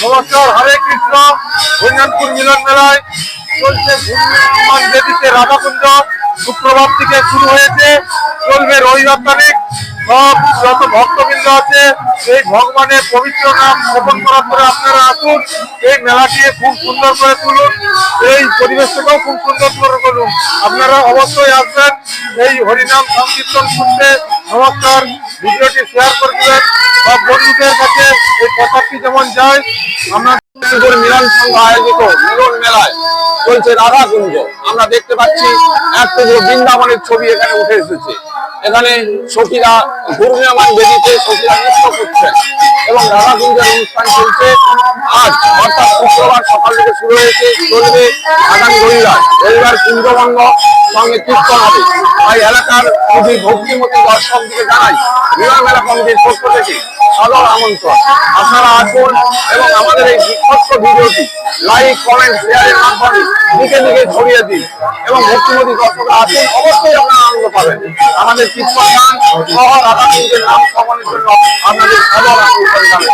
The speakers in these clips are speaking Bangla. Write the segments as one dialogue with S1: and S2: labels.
S1: নমস্কার, হরে কৃষ্ণ। হরিনাথপুর মিলন মেলায় চলছে ঘূর্ণিমান বেদিতে রাধাকুঞ্জ শুক্রবার থেকে শুরু হয়েছে, চলবে রবিবার তারিখ। সব যত ভক্তবৃন্দ আছে এই ভগবানের পবিত্র নাম স্থাপন করার পরে আপনারা আসুন, এই মেলাটিকে খুব সুন্দর করে তুলুন, এই পরিবেশটাকেও খুব সুন্দর করে তুলুন। আপনারা অবশ্যই আসবেন, এই হরিনাম সংকীর্তন শুনতে। নমস্কার, ভিডিওটি শেয়ার যেমন আমরা
S2: মিলন সংঘ আয়োজিত মিলন মেলায় চলছে রাধাকুঞ্জ আমরা দেখতে পাচ্ছি এক বৃন্দাবনের ছবি এখানে উঠে এসেছে। এখানে সখীরা ঘূর্ণিয়মান বেদিতে সখীরা নৃত্য করছেন এবং রাধাকুঞ্জের অনুষ্ঠান চলছে। আজ অর্থাৎ শুক্রবার সকাল থেকে শুরু হয়েছে, চলবে আগামী রবিবার। রবিবার কুঞ্জবঙ্গ সঙ্গে কীর্তন হবে। তাই এলাকার খুবই ভক্তিমতী দর্শকদের জানাই মিলন মেলা কমিটির পক্ষ থেকে সাদর আমন্ত্রণ। আপনারা আসুন এবং আমাদের এই ছোট্ট ভিডিওটি লাইক কমেন্ট শেয়ারের মাধ্যমে দিকে দিকে ছড়িয়ে দিন এবং ভক্তিমতী দর্শকরা আসুন, অবশ্যই আপনারা আনন্দ পাবেন। আমাদের কীর্তন গান সহ রাধাকুঞ্জের নাম শ্রবণের জন্য আপনাদের সাদর আমন্ত্রণ জানাই।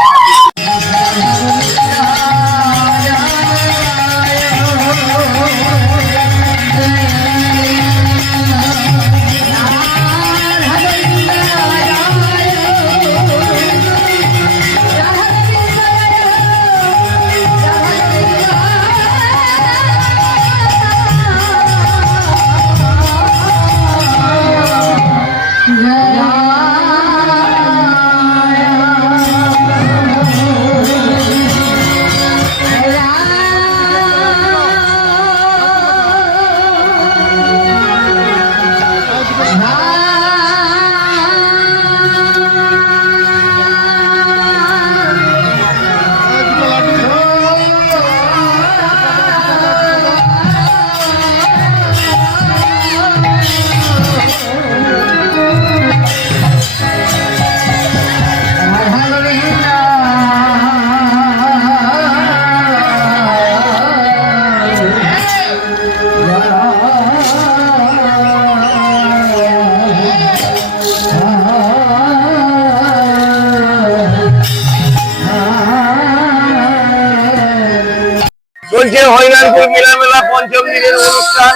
S2: চলছে হরিনাথপুর মিলামেলা পঞ্চম দিনের অনুষ্ঠান।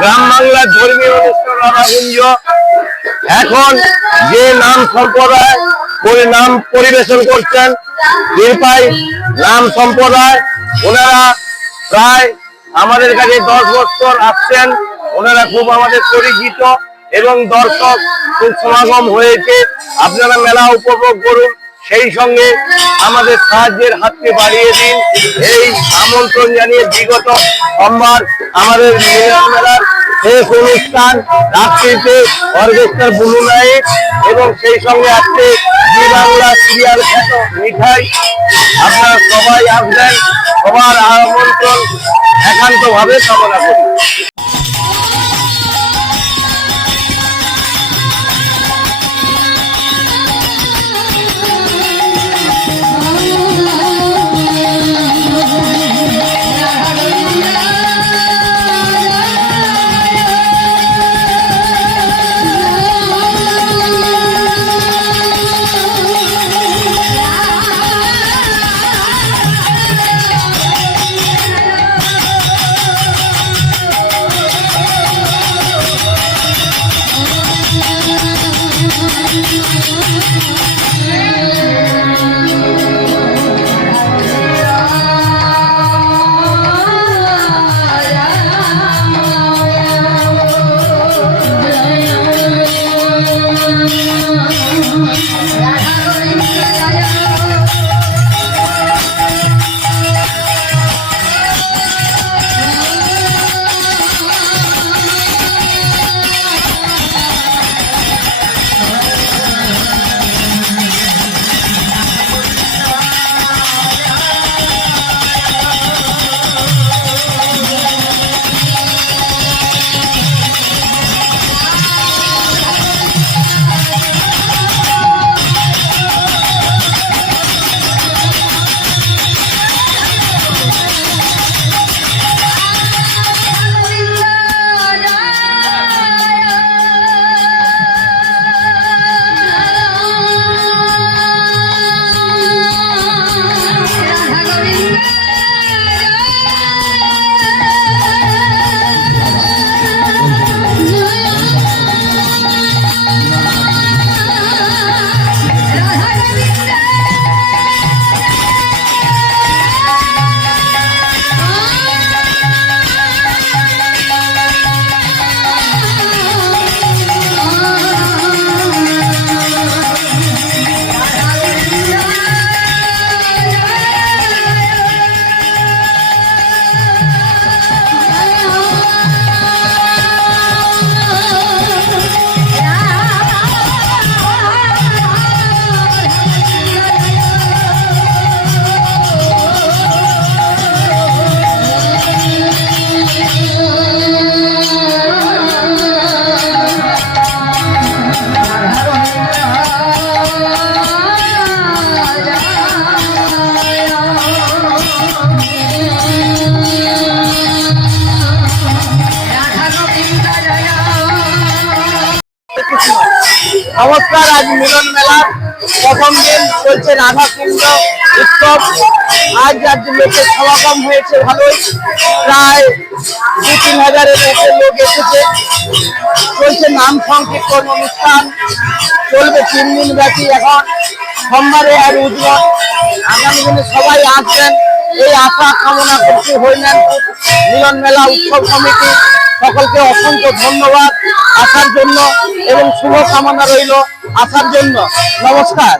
S2: গ্রাম বাংলার ধর্মীয় অনুষ্ঠান রাধাকুঞ্জ এখন যে নাম সম্প্রদায় করে নাম পরিবেশন করছেন নিরপাই নাম সম্প্রদায়, ওনারা প্রায় আমাদের কাছে দশ বছর আসছেন। ওনারা খুব আমাদের পরিচিত এবং দর্শক খুব সমাগম হয়েছে। আপনারা মেলা উপভোগ করুন। সেই সঙ্গে আমাদের সাহায্যের হাতকে বাড়িয়ে দিন। এই আমন্ত্রণ জানিয়ে বিগত সোমবার আমাদের মেলার শেষ অনুষ্ঠান রাত্রিতে অর্কেস্ট্রার বুলু নাইট এবং সেই সঙ্গে জি বাংলা সিরিয়াল মিঠাই। আপনারা সবাই আসবেন, সবার আমন্ত্রণ একান্তভাবে কামনা করি।
S3: নমস্কার, আজ মিলন মেলার প্রথম দিন চলছে রাধাকুণ্ড উৎসব। আজ আজ লোকের সমাগম হয়েছে ভালোই। প্রায় দু তিন হাজারের উপরে লোক এসেছে। চলছে নাম সংকীর্তন অনুষ্ঠান। চলবে তিন দিন ব্যাপী এখন সোমবারে আর উজ্জ্বল আগামী দিনে সবাই আসবেন। এই আশা কামনা করছি হরিনাথপুর মিলন মেলা উৎসব কমিটি সকলকে অসংখ্য ধন্যবাদ আসার জন্য এবং শুভকামনা রইল আসার জন্য। নমস্কার।